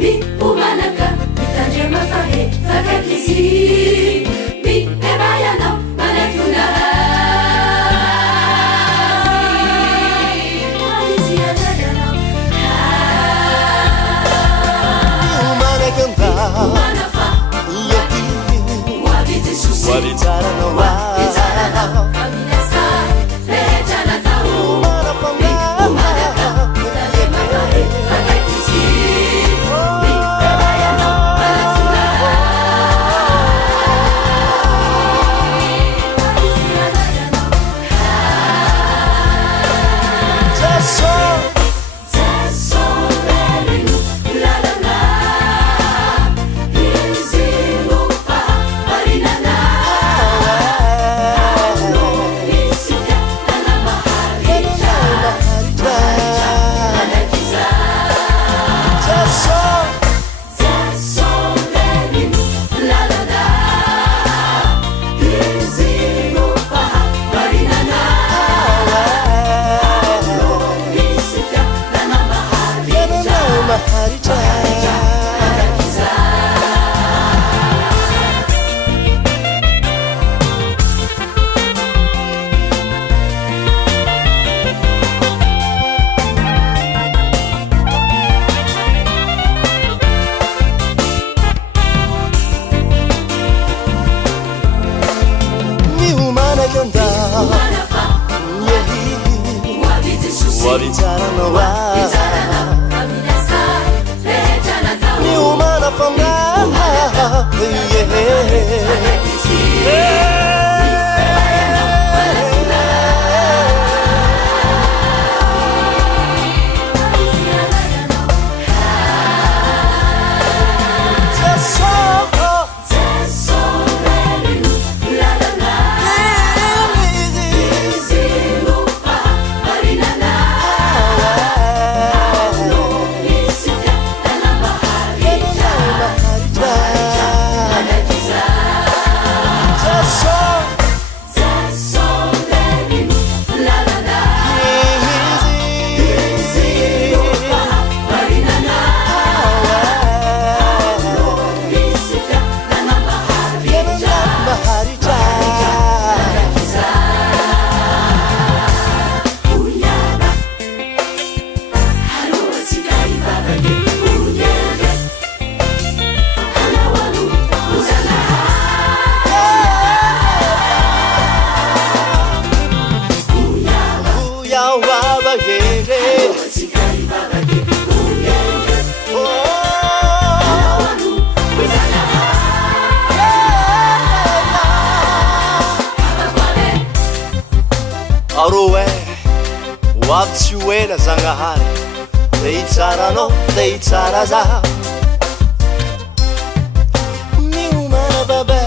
mi umanaka mitandrema fahe fakakizy mi ebayanao manatona isianayanao umanakanda umanafa yeti wavizi susi wavitsaranao wavitsaranao aminasa rehetralatao umanafanga umanaka mitandrema fahe fakakizy mi ebayanao manatona isianayanao jaso Zasolerinu lalana Izilufa marinana Isika nana maharija Anakiza Zasolerinu lalana Izilufa marinana Isika nana maharija Anakiza ni umanakanda Umanafa yehi wavizi susi wavitsaranao Wavitsaranao aminasa rehetralatao ni umanafanga aroe wavy tsy ho ela zagnahary le hitsaranao le hitsara zaho miomana baba